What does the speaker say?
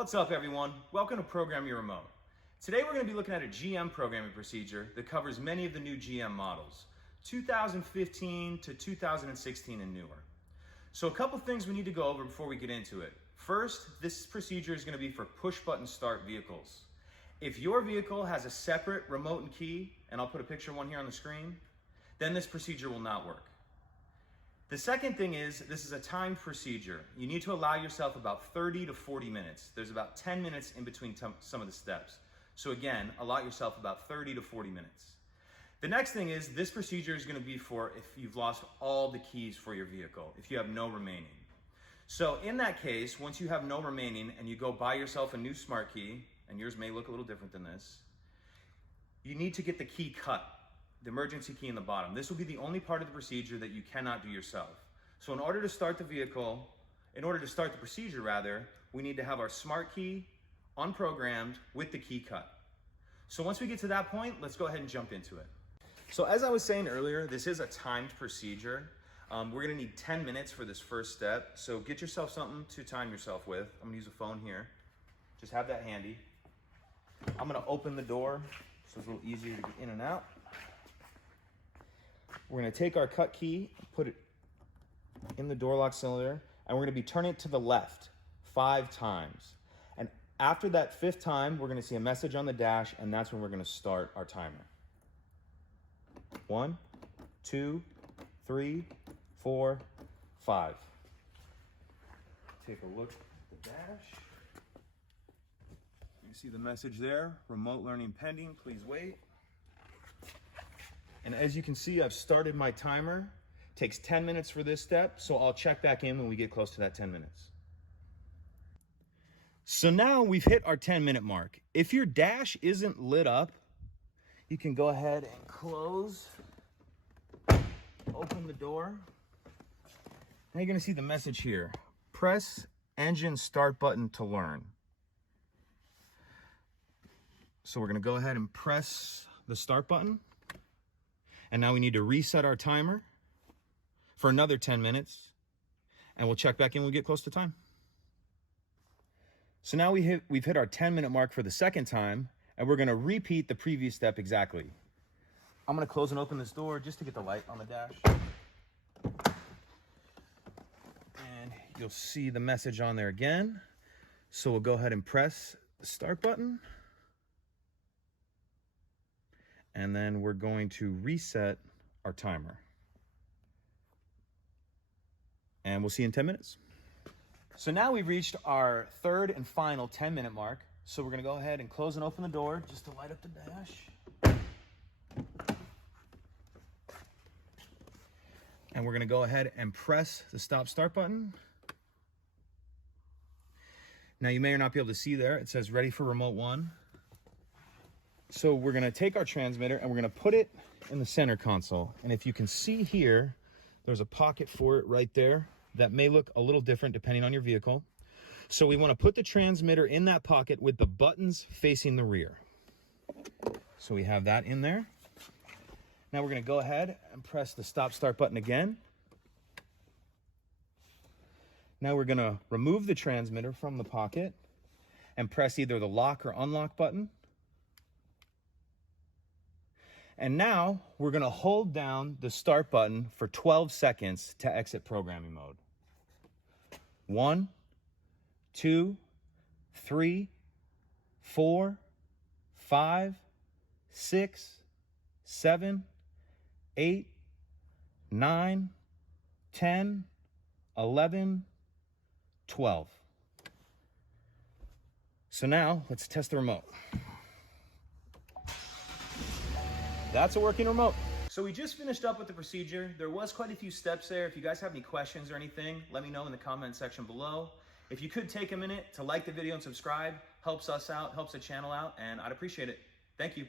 What's up everyone? Welcome to Program Your Remote. Today we're going to be looking at a GM programming procedure that covers many of the new GM models, 2015 to 2016 and newer. So a couple things we need to go over before we get into it. First, this procedure is going to be for push button start vehicles. If your vehicle has a separate remote and key, and I'll put a picture of one here on the screen, then this procedure will not work. The second thing is, this is a timed procedure. You need to allow yourself about 30 to 40 minutes. There's about 10 minutes in between some of the steps. So again, allot yourself about 30 to 40 minutes. The next thing is, this procedure is gonna be for if you've lost all the keys for your vehicle, if you have no remaining. So in that case, once you have no remaining and you go buy yourself a new smart key, and yours may look a little different than this, you need to get the key cut. The emergency key in the bottom. This will be the only part of the procedure that you cannot do yourself. So in order to start the procedure rather, we need to have our smart key unprogrammed with the key cut. So once we get to that point, let's go ahead and jump into it. So as I was saying earlier, this is a timed procedure. We're gonna need 10 minutes for this first step. So get yourself something to time yourself with. I'm gonna use a phone here. Just have that handy. I'm gonna open the door so it's a little easier to get in and out. We're gonna take our cut key, put it in the door lock cylinder, and we're gonna be turning it to the left 5 times. And after that 5th time, we're gonna see a message on the dash, and that's when we're gonna start our timer. 1, 2, 3, 4, 5. Take a look at the dash. You see the message there, remote learning pending, please wait. And as you can see, I've started my timer. It takes 10 minutes for this step, so I'll check back in when we get close to that 10 minutes. So now we've hit our 10-minute mark. If your dash isn't lit up, you can go ahead and close, open the door. Now you're gonna see the message here. Press engine start button to learn. So we're gonna go ahead and press the start button. And now we need to reset our timer for another 10 minutes, and we'll check back in when we get close to time. So now we've hit our 10-minute mark for the second time, and we're gonna repeat the previous step exactly. I'm gonna close and open this door just to get the light on the dash. And you'll see the message on there again. So we'll go ahead and press the start button. And then we're going to reset our timer. And we'll see you in 10 minutes. So now we've reached our 3rd and final 10-minute mark. So we're gonna go ahead and close and open the door just to light up the dash. And we're gonna go ahead and press the stop start button. Now you may or not be able to see there, it says ready for remote 1. So we're gonna take our transmitter and we're gonna put it in the center console. And if you can see here, there's a pocket for it right there that may look a little different depending on your vehicle. So we wanna put the transmitter in that pocket with the buttons facing the rear. So we have that in there. Now we're gonna go ahead and press the stop start button again. Now we're gonna remove the transmitter from the pocket and press either the lock or unlock button. And now we're gonna hold down the start button for 12 seconds to exit programming mode. 1, 2, 3, 4, 5, 6, 7, 8, 9, 10, 11, 12. So now let's test the remote. That's a working remote. So we just finished up with the procedure. There was quite a few steps there. If you guys have any questions or anything, let me know in the comment section below. If you could take a minute to like the video and subscribe, helps us out, helps the channel out, and I'd appreciate it. Thank you.